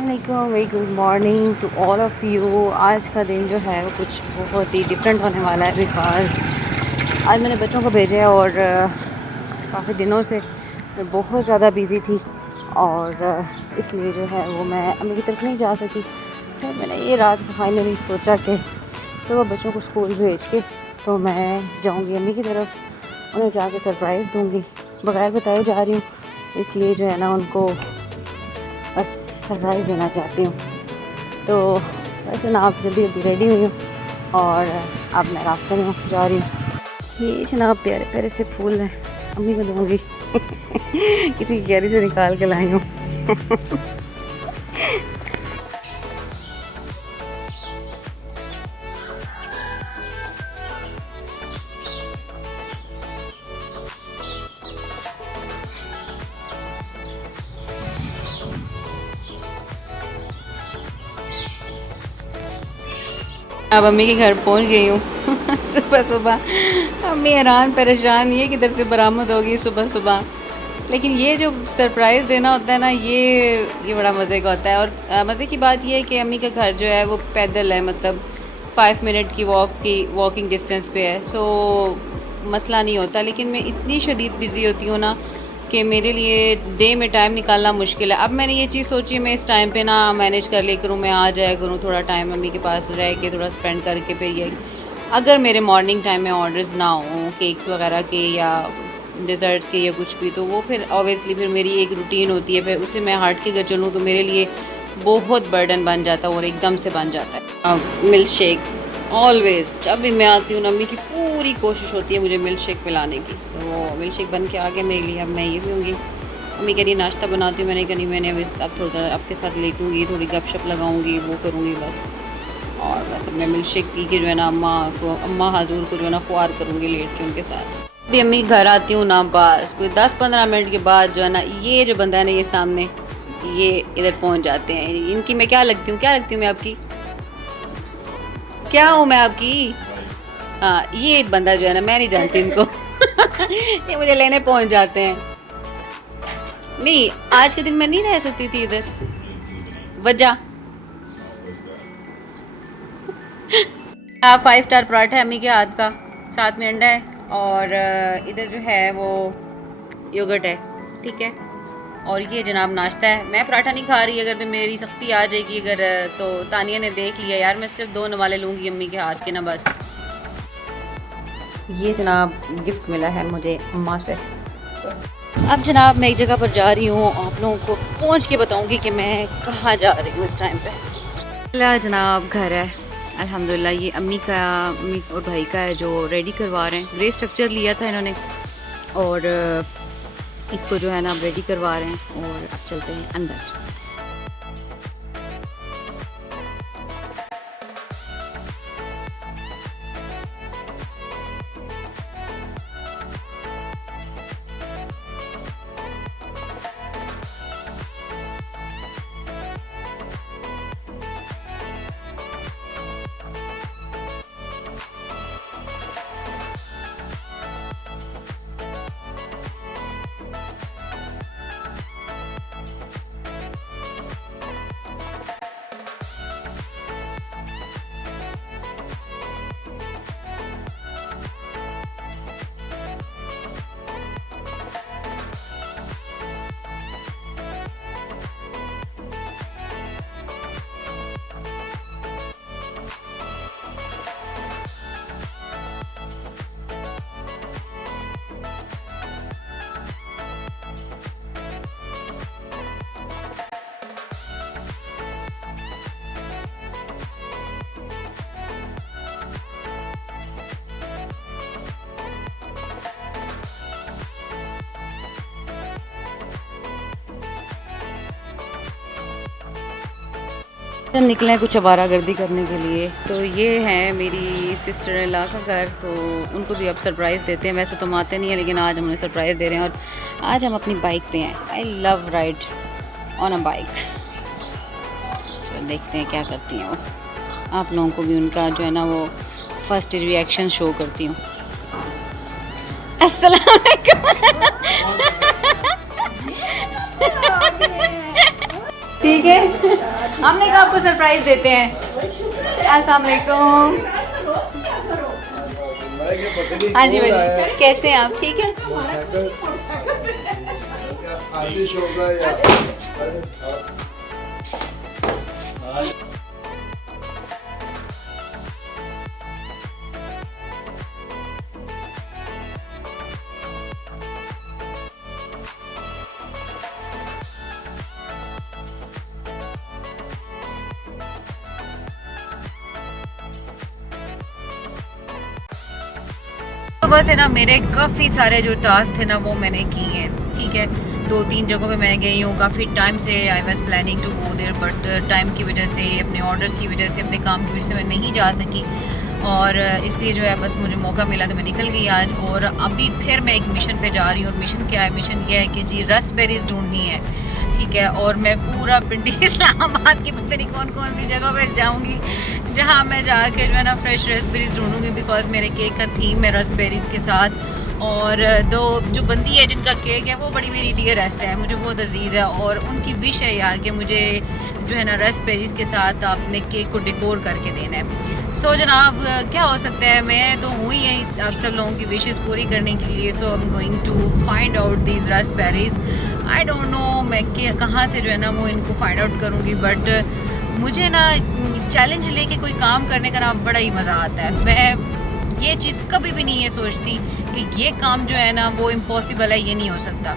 वालेकुम, very good morning to all of you. आज का दिन जो है वो कुछ बहुत ही डिफरेंट होने वाला है बिकॉज़ आज मैंने बच्चों को भेजा है और काफ़ी दिनों से मैं बहुत ज़्यादा बिज़ी थी और इसलिए जो है वो मैं अम्मी की तरफ नहीं जा सकी। तो मैंने ये रात को फाइनली सोचा कि सुबह बच्चों को स्कूल भेज के तो मैं जाऊँगी अम्मी की तरफ, उन्हें जाके सरप्राइज़ दूँगी। बगैर बताए जा रही हूँ, इसलिए जो है ना उनको बस सरप्राइज़ देना चाहती हूँ। तो वैसे ना आप जल्दी जल्दी रेडी हुई हूँ और अब मैं रास्ते में जा रही हूँ। ये जनाब प्यारे प्यारे से फूल हैं, अम्मी को दूँगी। किसी की क्यारी से निकाल के लाई हूँ। अब अम्मी के घर पहुंच गई हूँ। सुबह सुबह अम्मी हैरान परेशान, ये किधर से बरामद होगी सुबह सुबह। लेकिन ये जो सरप्राइज़ देना होता है ना, ये बड़ा मज़े का होता है। और मज़े की बात ये है कि अम्मी का घर जो है वो पैदल है, मतलब 5 मिनट की वॉकिंग डिस्टेंस पे है। सो मसला नहीं होता। लेकिन मैं इतनी शदीद बिज़ी होती हूँ ना कि मेरे लिए डे में टाइम निकालना मुश्किल है। अब मैंने ये चीज़ सोची मैं इस टाइम पे ना मैनेज कर लिया करूँ, मैं आ जाया करूँ थोड़ा टाइम मम्मी के पास रह के थोड़ा स्पेंड करके। फिर ये अगर मेरे मॉर्निंग टाइम में ऑर्डर्स ना हों केक्स वगैरह के या डिज़र्ट्स के या कुछ भी, तो वो फिर ऑब्वियसली फिर मेरी एक रूटीन होती है, फिर उससे मैं हट के अगर चलूँ तो मेरे लिए बहुत बर्डन बन जाता है और एकदम से बन जाता है। मिल्क शेक ऑलवेज़ जब भी मैं आती हूँ ना, अम्मी की पूरी कोशिश होती है मुझे मिल्क शेक पिलाने की। तो वो मिल्क शेक बन के आ गया मेरे लिए, अब मैं ये पीऊँगी। अम्मी कह रही नाश्ता बनाती हूँ, मैंने कहा नहीं, मैंने बस अब थोड़ा आपके साथ लेटूँगी, थोड़ी गपशप लगाऊँगी, वो करूँगी बस। और बस अब मैं मिल्क शेक पी के जो है ना अम्मा हजूर को जो है ना ख्वार करूँगी लेट के उनके साथ। अभी अम्मी घर आती हूँ ना, बस कोई 10-15 मिनट के बाद जो है ना ये जो बंदा है ना ये सामने, ये इधर पहुँच जाते हैं। इनकी मैं क्या लगती हूँ मैं आपकी क्या हूँ मैं आपकी? हाँ, ये बंदा जो है ना मैं नहीं जानती इनको। ये मुझे लेने पहुंच जाते हैं। नहीं, आज के दिन मैं नहीं रह सकती थी इधर, वजह 5 स्टार पराठा है अम्मी के हाथ का, साथ में अंडा है और इधर जो है वो योगर्ट है, ठीक है। और ये जनाब नाश्ता है। मैं पराठा नहीं खा रही, अगर तो मेरी सख्ती आ जाएगी अगर, तो तानिया ने देख लिया यार, मैं सिर्फ 2 नवाले लूँगी अम्मी के हाथ के ना बस। ये जनाब गिफ्ट मिला है मुझे अम्मा से। अब जनाब मैं एक जगह पर जा रही हूँ, आप लोगों को पहुँच के बताऊँगी कि मैं कहाँ जा रही हूँ इस टाइम पे। जनाब घर है अल्हम्दुलिल्लाह। ये अम्मी और भाई का है जो रेडी करवा रहे हैं। ग्रे स्ट्रक्चर लिया था इन्होंने और इसको जो है ना अब रेडी करवा रहे हैं और अब चलते हैं अंदर। हम निकले हैं कुछ आवारागर्दी करने के लिए। तो ये है मेरी सिस्टर इन लॉ का घर, तो उनको भी अब सरप्राइज़ देते हैं। वैसे तो हम आते नहीं हैं लेकिन आज हम उन्हें सरप्राइज़ दे रहे हैं। और आज हम अपनी बाइक पे हैं। I love ride on a bike. तो देखते हैं क्या करती हैं वो। आप लोगों को भी उनका जो है ना वो फर्स्ट रिएक्शन शो करती हूँ। अस्सलाम वालेकुम। ठीक है। हमने कहा आपको सरप्राइज देते हैं। अस्सलाम वालेकुम। हाँ जी भाई, कैसे हैं आप? ठीक है। तो बस है ना, मेरे काफ़ी सारे जो टास्क थे ना वो मैंने किए हैं। ठीक है, 2-3 जगहों पे मैं गई हूँ। काफ़ी टाइम से I was planning to go there, but time की वजह से, अपने ऑर्डर्स की वजह से, अपने काम की वजह से मैं नहीं जा सकी। और इसलिए जो है बस मुझे मौका मिला तो मैं निकल गई आज। और अभी फिर मैं एक मिशन पे जा रही हूँ। और मिशन क्या है? मिशन ये है कि जी रसबेरीज ढूंढनी है। ठीक है, और मैं पूरा पिंडी इस्लामाबाद की पता नहीं कौन कौन सी जगह पे जाऊँगी जहाँ मैं जाके जो है ना फ्रेश रसबेरीज ढूंढूंगी। बिकॉज मेरे केक का थीम है रसबेरीज के साथ। और दो जो बंदी है जिनका केक है वो बड़ी मेरी डियरेस्ट है, मुझे बहुत अजीज़ है। और उनकी विश है यार कि मुझे जो है ना रसबेरीज के साथ अपने केक को डेकोर करके देना है। सो जनाब, क्या हो सकता है? मैं तो हूँ ही है आप सब लोगों की विशेस पूरी करने के लिए। So I am going to find out these raspberries. I don't know मैं कहाँ से जो है ना वो इनको फाइंड आउट करूँगी। बट मुझे ना चैलेंज लेके कोई काम करने का ना बड़ा ही मज़ा आता है। मैं ये चीज़ कभी भी नहीं ये सोचती कि ये काम जो है ना वो इम्पॉसिबल है, ये नहीं हो सकता।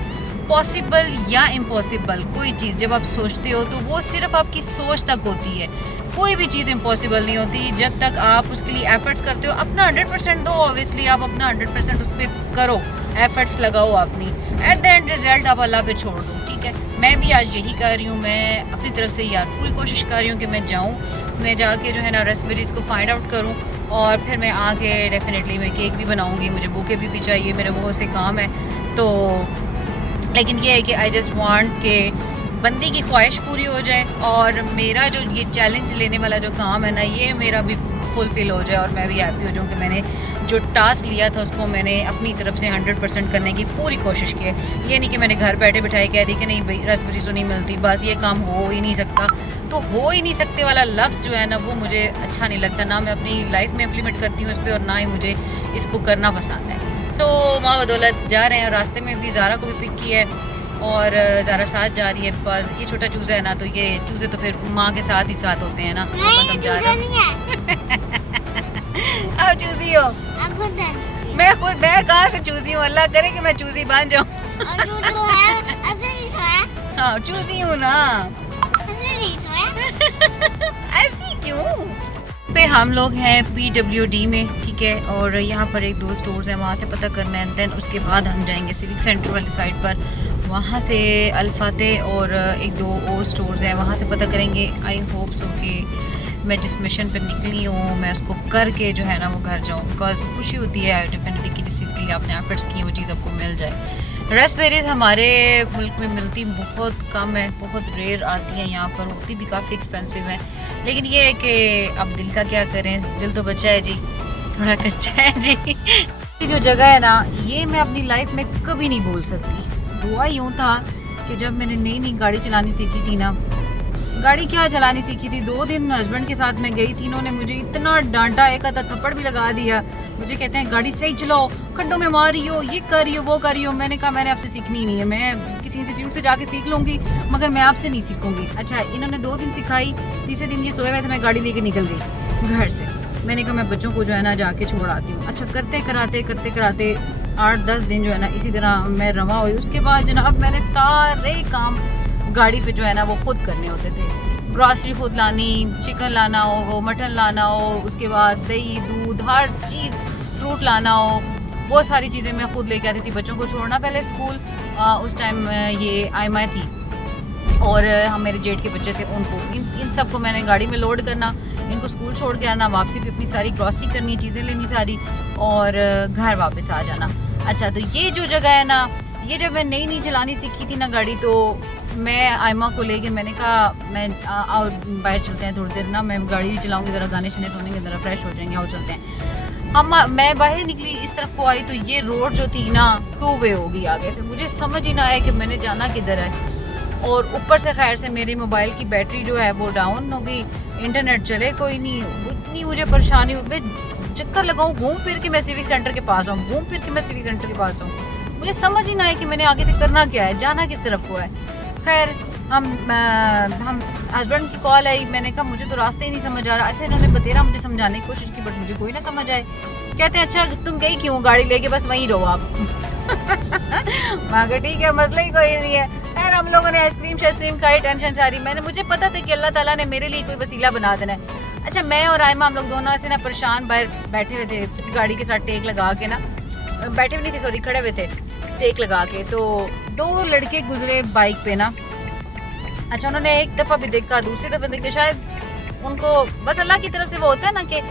पॉसिबल या इम्पॉसिबल कोई चीज़ जब आप सोचते हो तो वो सिर्फ आपकी सोच तक होती है। कोई भी चीज़ इम्पॉसिबल नहीं होती जब तक आप उसके लिए एफर्ट्स करते हो। अपना 100% दो, ऑब्वियसली आप अपना 100% उस पर करो, एफर्ट्स लगाओ अपनी। एट द एंड रिजल्ट आप अल्लाह पे छोड़ दो। ठीक है, मैं भी आज यही कर रही हूँ। मैं अपनी तरफ से यार पूरी कोशिश कर रही हूँ कि मैं जाऊँ, मैं जाके जो है ना रसबेरीज को फाइंड आउट करूँ। और फिर मैं आके डेफिनेटली मैं केक भी बनाऊँगी। मुझे बुके भी चाहिए, मेरे बहुत से काम है। तो लेकिन ये है कि आई जस्ट वांट के बंदी की ख्वाहिश पूरी हो जाए और मेरा जो ये चैलेंज लेने वाला जो काम है ना ये मेरा भी फुलफिल हो जाए। और मैं भी हैप्पी हो जाऊँ कि मैंने जो टास्क लिया था उसको मैंने अपनी तरफ से 100% करने की पूरी कोशिश की है। ये नहीं कि मैंने घर बैठे बिठाए कह दी कि नहीं भाई रसबेरीज तो नहीं मिलती, बस ये काम हो ही नहीं सकता। तो हो ही नहीं सकते वाला लफ्ज़ जो है ना वो मुझे अच्छा नहीं लगता, ना मैं अपनी लाइफ में इम्प्लीमेंट करती हूँ इस पर और ना ही मुझे इसको करना पसंद है। सो माँ बदौलत जा रहे हैं। रास्ते में भी ज़ारा को भी पिक किया है और ज़ारा साथ जा रही है। बिकॉज ये छोटा चूज़ा है ना, तो ये चूज़े तो फिर माँ के साथ ही साथ होते हैं ना। नहीं, समझा रहे आप चूज़ी हो। मैं कहाँ से चूज़ी हूँ? अल्लाह करे कि मैं चूज़ी बन जाऊँ। हाँ चूज़ी हूँ ना। ऐसी क्यों? पे हम लोग हैं PWD में। ठीक है, और यहाँ पर 1-2 स्टोर्स हैं, वहाँ से पता करना है। देन उसके बाद हम जाएंगे सिविक सेंटर वाली साइड पर, वहाँ से अल्फाते और 1-2 और स्टोर्स हैं, वहाँ से पता करेंगे। आई होप सो कि मैं जिस मिशन पर निकली हूँ मैं उसको करके जो है ना वो घर जाऊँ। बिकॉज खुशी होती है डेफिनेटली कि जिस चीज़ के लिए आपने एफर्ट्स किए वो चीज़ आपको मिल जाए। रसबेरीज हमारे मुल्क में मिलती बहुत कम है, बहुत रेयर आती हैं। यहाँ पर होती भी काफ़ी एक्सपेंसिव है। लेकिन ये है कि अब दिल का क्या करें, दिल तो बच्चा है जी, थोड़ा कच्चा है जी। ये जो जगह है ना ये मैं अपनी लाइफ में कभी नहीं भूल सकती। हुआ यूँ था कि जब मैंने नई नई गाड़ी चलानी सीखी थी ना, गाड़ी क्या चलानी सीखी थी, 2 दिन हस्बैंड के साथ मैं गई थी। इन्होंने मुझे इतना डांटा, एक आधा थप्पड़ भी लगा दिया। मुझे कहते हैं गाड़ी सही चलाओ, खड्डों में मार रही हो, ये कर रही हो, वो कर रही हो। मैंने कहा मैंने आपसे सीखनी नहीं है, मैं किसी इंस्टीट्यूट से जाके सीख लूँगी मगर मैं आपसे नहीं सीखूंगी। अच्छा, इन्होंने 2 दिन सिखाई, तीसरे दिन ये सोए हुए थे, मैं गाड़ी लेके निकल गई घर से। मैंने कहा मैं बच्चों को जो है ना जाके छोड़ आती हूँ। अच्छा, करते कराते 8-10 दिन जो है ना इसी तरह मैं रवा हुई। उसके बाद जनाब मैंने सारे काम गाड़ी पे जो है ना वो खुद करने होते थे। ग्रॉसरी खुद लानी, चिकन लाना हो, मटन लाना हो, उसके बाद दही दूध हर चीज़, फ्रूट लाना हो, वो सारी चीज़ें मैं खुद लेके आती थी। बच्चों को छोड़ना पहले स्कूल, उस टाइम ये आयमा थी और हम मेरे जेठ के बच्चे थे, उनको इन सबको मैंने गाड़ी में लोड करना, इनको स्कूल छोड़ के आना, वापसी पे अपनी सारी ग्रॉसरी करनी, चीज़ें लेनी सारी और घर वापस आ जाना। अच्छा, तो ये जो जगह है ना, ये जब मैं नई चलानी सीखी थी ना गाड़ी, तो मैं आयमा को लेके मैंने कहा मैं आओ बाहर चलते हैं थोड़ी देर ना, मैं गाड़ी नहीं चलाऊंगी, ज़रा गाने सुने सुनेंगे, ज़रा फ्रेश हो जाएंगे, आओ चलते हैं। हम मैं बाहर निकली, इस तरफ को आई तो ये रोड जो थी ना 2 वे हो गई आगे से। मुझे समझ ही ना आया कि मैंने जाना किधर है। और ऊपर से खैर से मेरी मोबाइल की बैटरी जो है वो डाउन हो गई, इंटरनेट चले कोई नहीं। इतनी मुझे परेशानी हुई, मैं चक्कर लगाऊं, घूम फिर के मैं सिविक सेंटर के पास आऊँ, घूम फिर के मैं सिविक सेंटर के पास आऊँ, मुझे समझ ही ना आए कि मैंने आगे से करना क्या है, जाना किस तरफ को है। खैर हम हस्बैंड की कॉल आई, मैंने कहा मुझे तो रास्ते ही नहीं समझ आ रहा। अच्छा इन्होंने बतेरा मुझे समझाने की कोशिश की बट मुझे कोई ना समझ आए। कहते हैं अच्छा तुम गई क्यों, गाड़ी लेके बस वहीं रहो आप। मैं ठीक है मसला ही कोई नहीं है। यार हम लोगों ने आइसक्रीम खाई, टेंशन सारी, मुझे पता था कि अल्लाह ताला ने मेरे लिए कोई वसीला बना देना है। अच्छा मैं और आयमा हम लोग दोनों ऐसे ना परेशान बाहर बैठे हुए थे, गाड़ी के साथ टेक लगा के ना, बैठे हुए नहीं थे सॉरी खड़े हुए थे टेक लगा के, तो दो लड़के गुजरे बाइक पे ना। अच्छा उन्होंने एक दफ़ा भी देखा, दूसरी दफ़ा देखा, शायद उनको बस अल्लाह की तरफ से वो होता है ना कि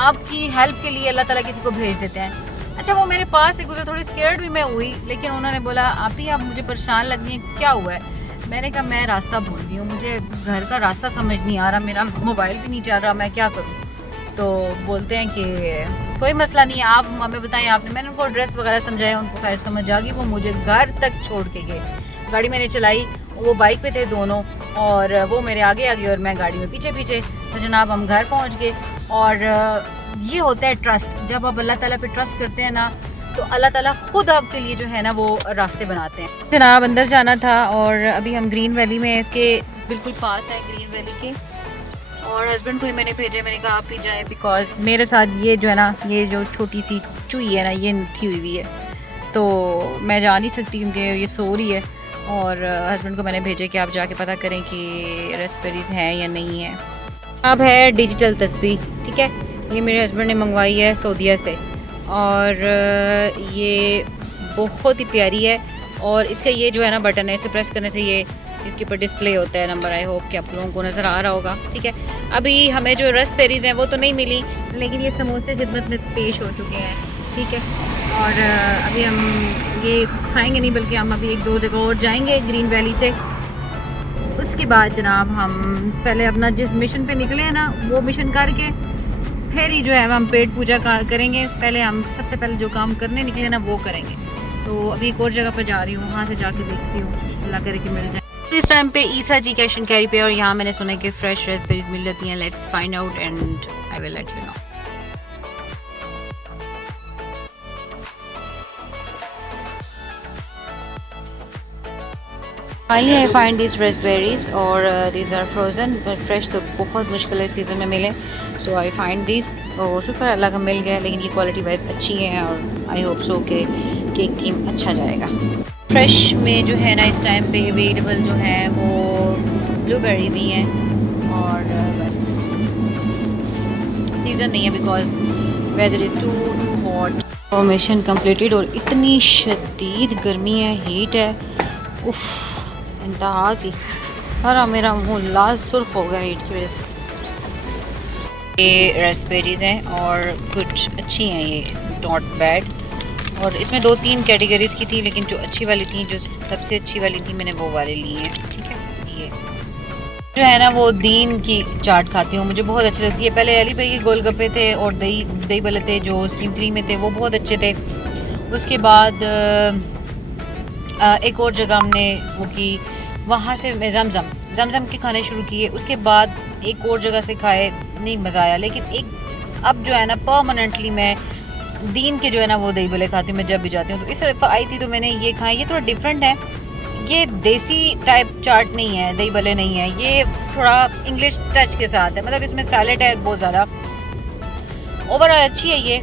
आपकी हेल्प के लिए अल्लाह ताला किसी को भेज देते हैं। अच्छा वो मेरे पास से गुजरे, थोड़ी स्केर्ड भी मैं हुई, लेकिन उन्होंने बोला आप ही आप मुझे परेशान लग रही हैं, क्या हुआ है। मैंने कहा मैं रास्ता भूल गई हूँ, मुझे घर का रास्ता समझ नहीं आ रहा, मेरा मोबाइल भी नहीं चल रहा, मैं क्या करूँ। तो बोलते हैं कि कोई मसला नहीं है, आप हमें बताएं। आपने मैंने उनको एड्रेस वगैरह समझाया, उनको खैर समझ आ गई, वो मुझे घर तक छोड़ के गए। गाड़ी मैंने चलाई, वो बाइक पे थे दोनों और वो मेरे आगे आ गए और मैं गाड़ी में पीछे पीछे। तो जनाब हम घर पहुंच गए। और ये होता है ट्रस्ट, जब आप अल्लाह ताला पे ट्रस्ट करते हैं ना तो अल्लाह ताला खुद आपके लिए जो है ना वो रास्ते बनाते हैं। जनाब अंदर जाना था और अभी हम ग्रीन वैली में, इसके बिल्कुल पास है ग्रीन वैली के, और हस्बैंड को ही मैंने भेजे, मैंने कहा आप ही जाएँ बिकॉज मेरे साथ ये जो है ना, ये जो छोटी सी चूई है ना ये थी हुई है, तो मैं जा नहीं सकती क्योंकि ये सो रही है। और हस्बैंड को मैंने भेजे कि आप जाके पता करें कि रेस्पेरीज हैं या नहीं है। अब है डिजिटल तस्बीह, ठीक है, ये मेरे हस्बैंड ने मंगवाई है सऊदीया से और ये बहुत ही प्यारी है। और इसका ये जो है ना बटन है, इसे प्रेस करने से ये इसके ऊपर डिस्प्ले होता है नंबर। आई होप कि आप लोगों को नज़र आ रहा होगा, ठीक है। अभी हमें जो रेस्पेरीज हैं वो तो नहीं मिली, लेकिन ये समोसे खिदमत में पेश हो चुके हैं, ठीक है। और अभी हम ये खाएंगे नहीं, बल्कि हम अभी एक दो जगह और जाएंगे ग्रीन वैली से। उसके बाद जनाब हम पहले अपना जिस मिशन पे निकले हैं ना वो मिशन करके फिर ही जो है हम पेट पूजा करेंगे। पहले हम सबसे पहले जो काम करने निकले ना वो करेंगे। तो अभी एक और जगह पर जा रही हूँ, वहाँ से जाके देखती हूँ, अल्लाह करे कि मिल जाए। इस टाइम पे ईसा जी कैश एंड कैरी पे, और यहाँ मैंने सुना है कि फ्रेश रेस्पेरीज मिल जाती हैं। Let's find out and I will let you know. Finally I find this raspberries और these are frozen, but fresh तो बहुत मुश्किल है सीज़न में मिले। सो आई फाइंड दिस, और शुक्र अल्लाह का मिल गया, लेकिन ये क्वालिटी वाइज अच्छी है और आई होप सो के केक थीम अच्छा जाएगा। फ्रेश में जो है ना इस टाइम पे अवेलेबल जो है वो ब्लूबेरीज ही हैं और बस सीज़न नहीं है because weather is too hot. और मिशन कम्प्लीटेड और इतनी शदीद गर्मी है, हीट है, उफ इंतहा की, सारा मेरा मुंह लाल सुर्ख हो गया हीट की वजह से। ये रेस्पेरीज हैं और कुछ अच्छी हैं, ये नॉट बैड। और इसमें 2-3 कैटेगरीज की थी, लेकिन जो अच्छी वाली थी, जो सबसे अच्छी वाली थी, मैंने वो वाली ली हैं, ठीक है। ये जो है ना वो दीन की चाट खाती हूँ, मुझे बहुत अच्छी लगती है। पहले अली भाई के गोलगप्पे थे और दही बल्ले थे जो स्कीम 3 में थे, वो बहुत अच्छे थे। उसके बाद एक और जगह हमने वो की, वहाँ से जमजम के खाने शुरू किए। उसके बाद एक और जगह से खाए, नहीं मज़ा आया। लेकिन एक अब जो है ना परमानेंटली मैं दीन के जो है ना वो दही बल्ले खाती हूँ, मैं जब भी जाती हूँ। तो इस तरफ आई थी तो मैंने ये खाए, ये थोड़ा डिफरेंट है, ये देसी टाइप चाट नहीं है, दही बल्ले नहीं है, ये थोड़ा इंग्लिश टच के साथ है, मतलब इसमें सैलेड है बहुत ज़्यादा। ओवरऑल अच्छी है ये,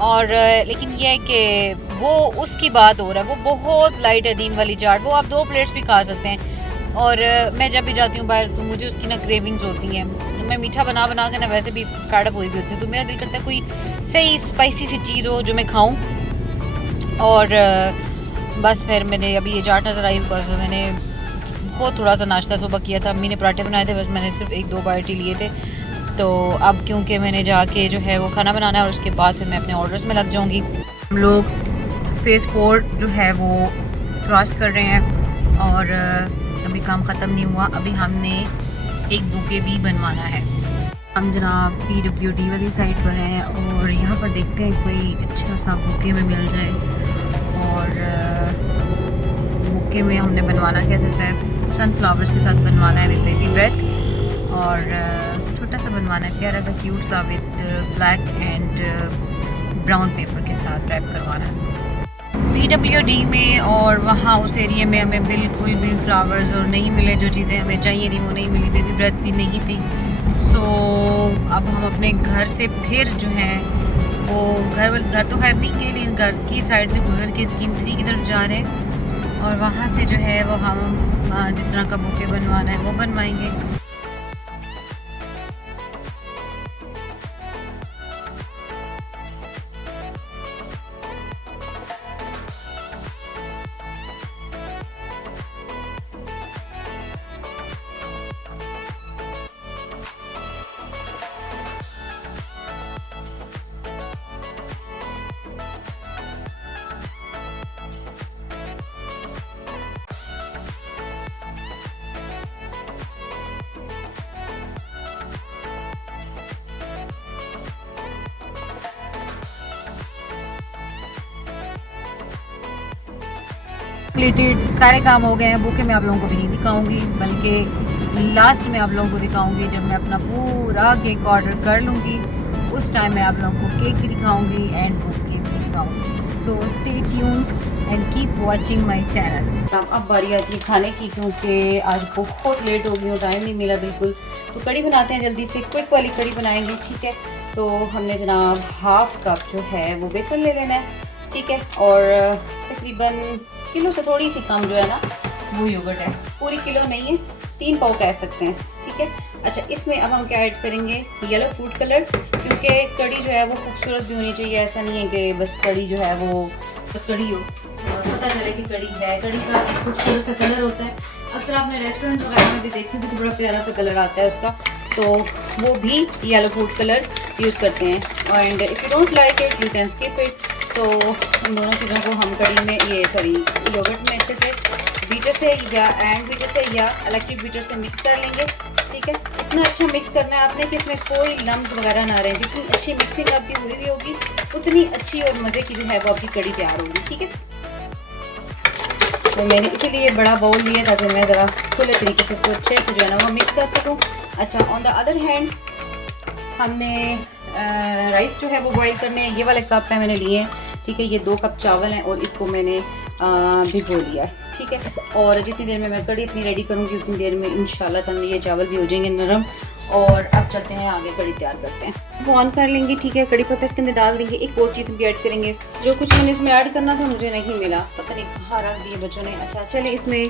और लेकिन ये है कि वो उसकी बात हो रहा है, वो बहुत लाइट है दीन वाली चाट, वो आप 2 प्लेट्स भी खा सकते हैं। और मैं जब भी जाती हूँ बाहर तो मुझे उसकी ना क्रेविंग्स होती हैं, तो मैं मीठा बना के ना वैसे भी फैडअप हुई भी होती हूँ, तो मेरा दिल करता है कोई सही स्पाइसी सी चीज़ हो जो मैं खाऊँ। और बस फिर मैंने अभी ये चाट नज़र आई बिकॉज मैंने बहुत थोड़ा सा नाश्ता सुबह किया था, अम्मी ने पराठे बनाए थे, बस मैंने सिर्फ 1-2 बाइट ही लिए थे। तो अब क्योंकि मैंने जाके जो है वो खाना बनाना है और उसके बाद फिर मैं अपने ऑर्डर्स में लग जाऊँगी। हम लोग फेज़ 4 जो है वो क्रॉस कर रहे हैं और अभी काम ख़त्म नहीं हुआ, अभी हमने एक बुके भी बनवाना है। हम जनाब PWD वाली साइड पर हैं और यहाँ पर देखते हैं कोई अच्छा सा बुके में मिल जाए। और बुके में हमने बनवाना कैसे, सनफ्लावर्स के साथ बनवाना है विद बेबी ब्रेथ, और छोटा सा बनवाना है प्यारा सा क्यूट सा with black and brown paper के साथ रैप करवाना है इसको। PWD में और वहाँ उस एरिया में हमें बिल्कुल भी फ्लावर्स और नहीं मिले, जो चीज़ें हमें चाहिए थी वो नहीं मिली, बेबी ब्रेथ भी नहीं थी। सो अब हम अपने घर से फिर जो है वो घर तो खैर नहीं गए, लेकिन घर की साइड से गुजर के स्कीम 3 की तरफ जा रहे हैं, और वहाँ से जो है वो हम जिस तरह का बुके बनवाना है वो बनवाएंगे। कंप्लीटेड सारे काम हो गए हैं। बुके मैं आप लोगों को भी नहीं दिखाऊंगी, बल्कि लास्ट में आप लोगों को दिखाऊंगी जब मैं अपना पूरा केक ऑर्डर कर लूँगी, उस टाइम मैं आप लोगों को केक भी दिखाऊंगी एंड बुके भी दिखाऊंगी। So stay tune and keep watching my channel. अब बारी आती है खाने की, क्योंकि आज बहुत लेट हो गई हूँ, टाइम नहीं मिला बिल्कुल। तो कड़ी बनाते हैं जल्दी से, क्विक वाली कड़ी बनाएंगे, ठीक है। तो हमने जनाब हाफ कप जो है वो बेसन ले लेना है, ठीक है, और तकरीबन किलो से थोड़ी सी कम जो है ना वो योगर्ट है, पूरी किलो नहीं है, 3 पाव कह सकते हैं, ठीक है। अच्छा, इसमें अब हम क्या ऐड करेंगे, येलो फूड कलर, क्योंकि कड़ी जो है वो खूबसूरत भी होनी चाहिए। ऐसा नहीं है कि बस कड़ी जो है वो बस कड़ी हो, पता चले कि कड़ी है। कड़ी का एक खूबसूरत सा कलर होता है, अक्सर आपने रेस्टोरेंट वगैरह में भी देखी होगी तो बड़ा प्यारा सा कलर आता है उसका, तो वो भी येलो फूड कलर यूज़ करते हैं। And if you don't like it you can skip it. तो इन दोनों चीज़ों को हम कड़ी में योगर्ट में अच्छे से बीटर से या एंड बीटर से या इलेक्ट्रिक बीटर से मिक्स कर लेंगे, ठीक है। इतना अच्छा मिक्स करना है आपने कि इसमें कोई लम्स वगैरह ना रहे। जितनी अच्छी मिक्सिंग आपकी हुई होगी उतनी अच्छी और मज़े की जो है वो आपकी कड़ी तैयार होगी, ठीक है। तो मैंने इसीलिए बड़ा बाउल लिया ताकि मैं ज़रा खुले तरीके से इसको अच्छे से जो है ना वो मिक्स कर सकूँ। अच्छा, ऑन द अदर हैंड हमने राइस जो है वो बॉईल करने हैं। ये वाले कप है मैंने लिए हैं, ठीक है। ये 2 कप चावल हैं और इसको मैंने भिगो लिया है, ठीक है। और जितनी देर में मैं कड़ी इतनी रेडी करूँगी उतनी देर में इंशाल्लाह तक ये चावल भी हो जाएंगे नरम। और अब चलते हैं आगे, कड़ी तैयार करते हैं। वो ऑन कर लेंगे, ठीक है। कड़ी पत्ता इसके अंदर डाल देंगे। एक और चीज़ भी ऐड करेंगे, जो कुछ मैंने इसमें ऐड करना था मुझे नहीं मिला, पता नहीं कहाँ रख दिए बच्चों ने। अच्छा, चले इसमें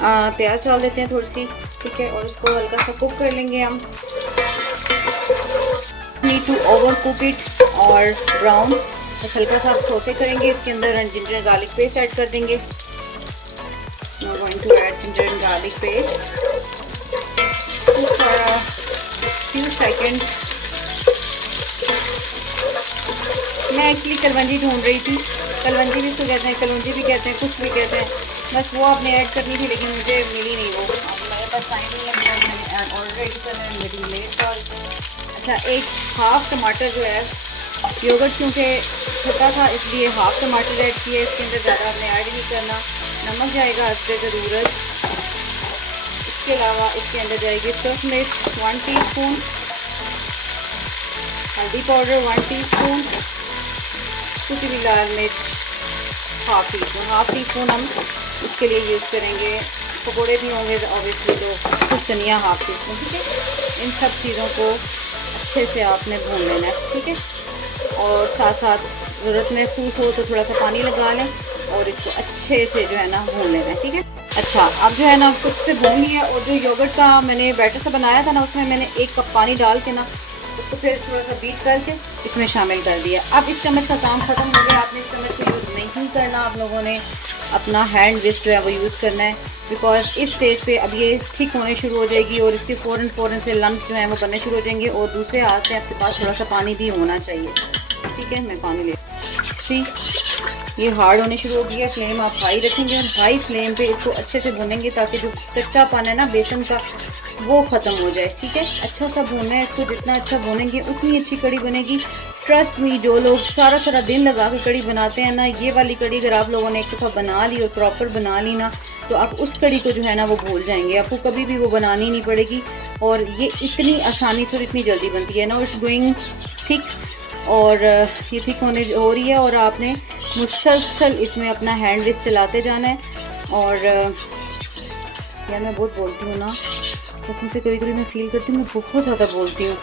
प्याज डाल देते हैं थोड़ी सी, ठीक है, और इसको हल्का सा कुक कर लेंगे हम। Need to over cook it और ब्राउन, बस हल्का सा सोते करेंगे। इसके अंदर ginger and garlic paste add कर देंगे। Now going to add ginger and garlic paste for a few seconds। मैं एक्चुअली कलवंजी ढूंढ रही थी, कलवंजी भी इसको कहते हैं, कलवंजी भी कहते हैं, कुछ भी कहते हैं, बस वो आपने ऐड करनी थी लेकिन मुझे मिली नहीं वो। मेरे पास टाइम नहीं है, ऑलरेडी कर मेरी लेट और। अच्छा, एक हाफ टमाटर जो है, योगर्ट क्योंकि छोटा था इसलिए हाफ टमाटर ऐड किया। इसके अंदर ज़्यादा हमने ऐड नहीं करना। नमक जाएगा हस्बे ज़रूरत। इसके अलावा इसके अंदर जाएगी सफ़ मिर्च 1 टीस्पून, हल्दी पाउडर 1 टीस्पून, कुटी हुई लाल मिर्च हाफ टी स्पून हम इसके लिए यूज़ करेंगे। पकौड़े भी होंगे ऑब्वियसली, तो कुछ धनिया हाफ टी स्पून, ठीक है। इन सब चीज़ों को अच्छे से आपने भून लेना है, ठीक है। और साथ साथ ज़रूरत महसूस हो तो थोड़ा सा पानी लगा लें और इसको अच्छे से जो है ना भून लेना है, ठीक है। अच्छा, अब जो है ना कुछ से भून लिया, और जो योगर्ट का मैंने बैटर सा बनाया था ना उसमें मैंने 1 कप पानी डाल के ना उसको फिर थोड़ा सा बीट करके इसमें शामिल कर दिया। अब इस चम्मच का काम ख़त्म हो गया। आपने इस चम्मच को यूज़ नहीं करना, आप लोगों ने अपना हैंड विस्ट जो है वो यूज़ करना है, बिकॉज इस स्टेज पे अब ये थिक होने शुरू हो जाएगी और इसके फ़ौरन से लम्स जो हैं वो बनने शुरू हो जाएंगे। और दूसरे हाथ से आपके पास थोड़ा सा पानी भी होना चाहिए, ठीक है। मैं पानी ले सी, ये हार्ड होने शुरू हो गया। फ्लेम आप हाई रखेंगे और हाई फ्लेम पे इसको अच्छे से भूनेंगे ताकि जो कच्चा पान है ना बेसन का वो ख़त्म हो जाए, ठीक है। अच्छा सा भूनना है इसको, जितना अच्छा भूनेंगे उतनी अच्छी कड़ी बनेगी। ट्रस्ट मी, जो लोग सारा दिन लगा के कड़ी बनाते हैं ना, ये वाली कड़ी अगर आप लोगों ने एक दफ़ा बना ली और प्रॉपर बना ली ना, तो आप उस कड़ी को जो है ना वो भूल जाएंगे, आपको कभी भी वो बनानी नहीं पड़ेगी। और ये इतनी आसानी से और इतनी जल्दी बनती है ना, इट्स गोइंग थिक, और ये थिक हो रही है, और आपने मुसलसल इसमें अपना हैंड विस्क चलाते जाना है। और यार मैं बहुत बोलती हूँ ना, कसम से कभी कभी मैं फील करती हूँ मैं बहुत ज़्यादा बोलती हूँ।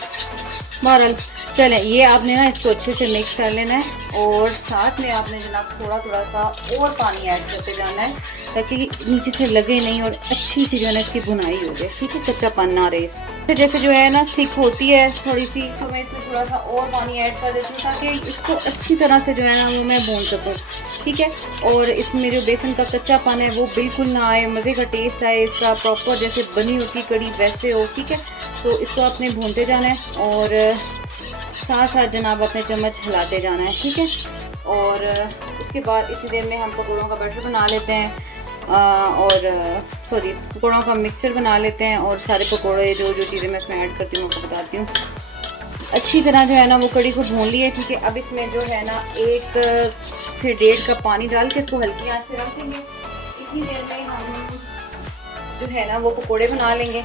बहरहाल चलें, ये आपने ना इसको अच्छे से मिक्स कर लेना है, और साथ में आपने जनाब थोड़ा थोड़ा सा और पानी ऐड करते जाना है, ताकि नीचे से लगे नहीं और अच्छी सी जो है ना इसकी भुनाई हो जाए, ठीक है, कच्चा पानी ना रहे। तो जैसे जो है ना थिक होती है थोड़ी सी, तो मैं इसमें थोड़ा सा और पानी ऐड कर देती हूँ, ताकि इसको अच्छी तरह से जो है ना वो मैं भून सकूँ, ठीक है। और इसमें जो बेसन का कच्चा पानी है वो बिल्कुल ना आए, मज़े का टेस्ट आए इसका, प्रॉपर जैसे बनी होती कड़ी वैसे हो, ठीक है। तो इसको आपने भूनते जाना है, और साथ साथ जनाब अपने चम्मच हिलाते जाना है, ठीक है। और उसके बाद इतनी देर में हम पकौड़ों का बैटर बना लेते हैं, पकौड़ों का मिक्सचर बना लेते हैं, और सारे पकौड़े जो जो चीज़ें मैं इसमें ऐड करती हूँ आपको बताती हूँ। अच्छी तरह जो है ना वो कड़ी को भून ली है, ठीक है। अब इसमें जो है ना 1 से 1.5 कप पानी डाल के इसको हल्की आंच पे रख देंगे। इतनी देर में हम जो है ना वो पकोड़े बना लेंगे,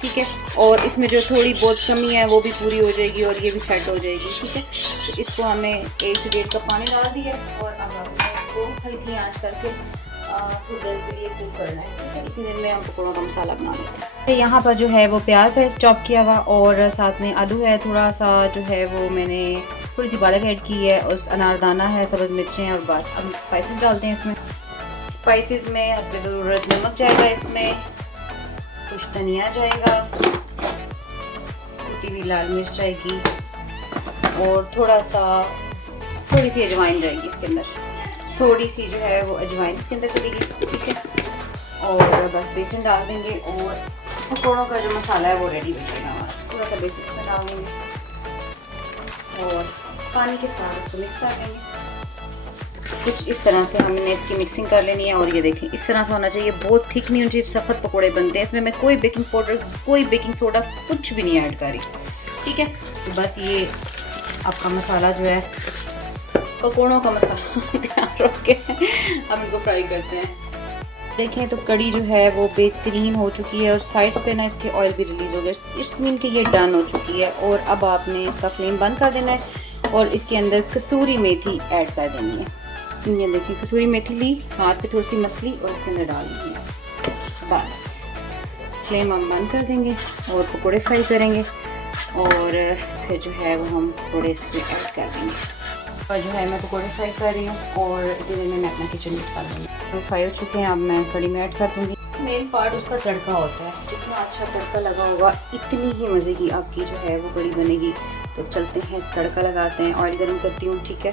ठीक है। और इसमें जो थोड़ी बहुत कमी है वो भी पूरी हो जाएगी, और ये भी सेट हो जाएगी, ठीक है। तो इसको हमने 1 से 1.5 कप पानी डाल दिया, और अब हमने इसको हल्की आंच करके थोड़ी देर के लिए कुक करना है, ठीक है। इतनी देर में हम पकौड़ों का मसाला बना लेते हैं। यहाँ पर जो है वो प्याज है चॉप किया हुआ, और साथ में आलू है थोड़ा सा, जो है वो मैंने थोड़ी सी पालक ऐड की है, और अनारदाना है, सब्ज़ मिर्चें हैं, और बस अब स्पाइसेस डालते हैं इसमें। स्पाइसेस में हस्बे ज़रूरत नमक जाएगा, इसमें कुछ धनिया जाएगा, कुटी हुई लाल मिर्च जाएगी, और थोड़ी सी अजवाइन जाएगी इसके अंदर, थोड़ी सी जो है वो अजवाइन इसके अंदर चलेगी, ठीक है। और बस बेसन डाल देंगे, और पकौड़ों का जो मसाला है वो रेडी हो जाएगा हमारा। थोड़ा सा बेसन इसमें डाल देंगे, और पानी के साथ उसको मिक्स कर देंगे। कुछ इस तरह से हमने इसकी मिक्सिंग कर लेनी है, और ये देखें इस तरह से होना चाहिए, बहुत थिक नहीं होनी चाहिए, सख्त पकौड़े बनते हैं। इसमें मैं कोई बेकिंग पाउडर, कोई बेकिंग सोडा कुछ भी नहीं ऐड करी, ठीक है। तो बस ये आपका मसाला जो है, पकौड़ों का मसाला तैयार हो गया है। हम इनको फ्राई करते हैं। देखें तो कड़ी जो है वो बेहतरीन हो चुकी है, और साइड्स पे ना इसके ऑयल भी रिलीज हो गया, इट्स मीन कि ये डन हो चुकी है। और अब आपने इसका फ्लेम बंद कर देना है, और इसके अंदर कसूरी मेथी ऐड कर देनी है। ये देखिए कसूरी मेथी ली, हाथ पे थोड़ी सी मसली, और इसके अंदर डाल देंगे। बस फ्लेम हम बंद कर देंगे, और पकोड़े फ्राई करेंगे, और फिर जो है वो हम पकोड़े इस पर ऐड कर देंगे। और जो है मैं पकोड़े फ्राई कर रही हूँ, और इतने में मैं अपना किचन मिक्स कर दूँगी। तो फ्राई हो चुके हैं, अब मैं कड़ी में ऐड कर दूँगी। मेन पार्ट उसका तड़का होता है, जितना अच्छा तड़का लगा होगा इतनी ही मज़े की आपकी जो है वो कड़ी बनेगी। तो चलते हैं तड़का लगाते हैं। ऑयल गर्म करती हूँ, ठीक है।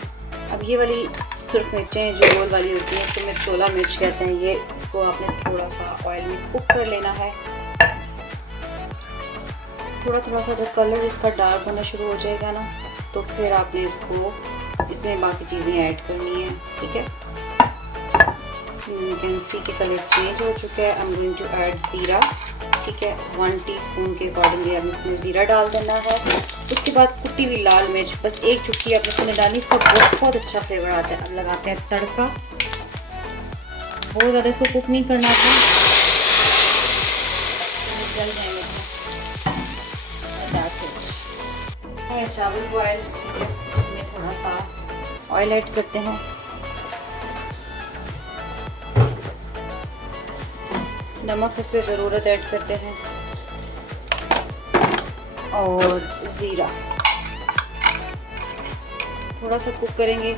अब ये वाली सुर्ख मिर्चें जो गोल वाली होती हैं, इसको मिर्चोला मिर्च कहते हैं, ये इसको आपने थोड़ा सा ऑयल में कुक कर लेना है। थोड़ा सा जब कलर इसका डार्क होना शुरू हो जाएगा ना, तो फिर आपने इसमें बाकी चीज़ें ऐड करनी है, ठीक है। यू कैन सी के कलर चेंज हो चुका है। I am going to add jeera, ठीक है। 1 टीस्पून के अकॉर्डिंगली अब इसमें ज़ीरा डाल देना है। उसके बाद कुटी हुई लाल मिर्च बस 1 चुटकी आपने इसमें डालनी, इसका बहुत अच्छा फ्लेवर आता है। अब लगाते हैं तड़का। बहुत ज़्यादा इसको कुक नहीं करना था, जल जाएंगे। चावल बॉयल, इसमें थोड़ा सा ऑयल ऐड करते हैं, नमक इस पर ज़रूरत ऐड करते हैं, और ज़ीरा थोड़ा सा कुक करेंगे।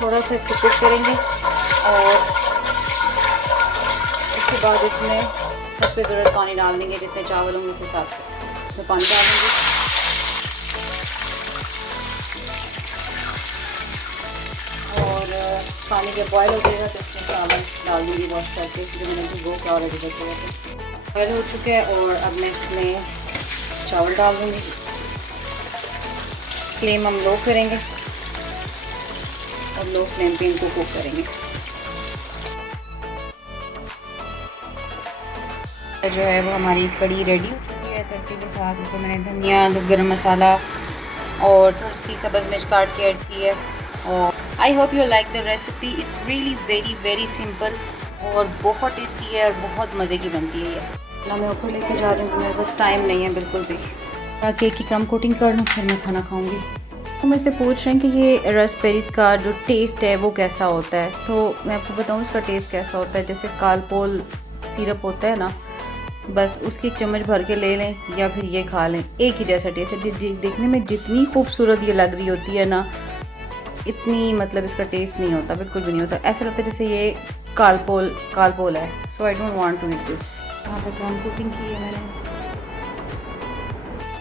थोड़ा सा इसको कुक करेंगे, और उसके बाद इसमें उस पर ज़रूरत पानी डाल देंगे, जितने चावल होंगे उस हिसाब से इसमें पानी डाल देंगे। और पानी जब बॉयल हो जाएगा तो इसमें चावल डाल दूँगी वॉश करके, इसलिए मैंने भिगो के और अभी तक बॉयल हो चुके हैं। और अब मैं इसमें चावल डाल दूँगी। फ्लेम हम लो करेंगे, और लो फ्लेम पे इनको कुक करेंगे। जो है वो हमारी कड़ी रेडी हो चुकी है। तड़के के साथ इसको मैंने धनिया, गरम मसाला और थोड़ी सी सब्ज़ मिर्च काट के ऐड की है, और I hope you like the recipe, it's really very very simple और बहुत टेस्टी है और बहुत मज़े की बनती है ये। ना मैं ऊपर लेके जा रही हूँ, मेरे पास टाइम नहीं है बिल्कुल भी। केक की क्रम कोटिंग कर लूँ फिर मैं खाना खाऊँगी। तो मुझसे पूछ रहे हैं कि ये रास्पबेरीज़ का जो टेस्ट है वो कैसा होता है, तो मैं आपको बताऊँ इसका टेस्ट कैसा होता है। जैसे कालपोल सिरप होता है ना, बस उसकी एक चम्मच भर के ले लें या फिर ये खा लें, एक ही जैसा टेस्ट है। देखने में जितनी खूबसूरत ये लग रही होती है ना, इतनी मतलब इसका टेस्ट नहीं होता, बिल्कुल भी नहीं होता। ऐसा लगता है जैसे ये कालपोल है। So I don't want to eat this. यहाँ पे क्रम कोटिंग की है मैंने।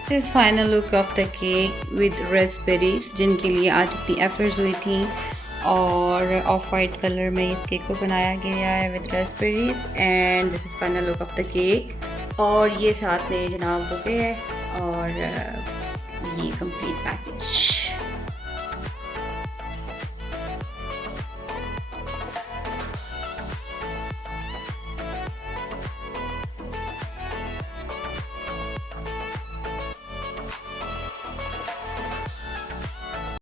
This final look of the cake with raspberries, जिनके लिए आज इतनी एफर्ट्स हुई थी। और ऑफ वाइट कलर में इस केक को बनाया गया है with raspberries. And this is final look of the cake. और ये साथ में जनाब बुके है और ये कंप्लीट पैकेज।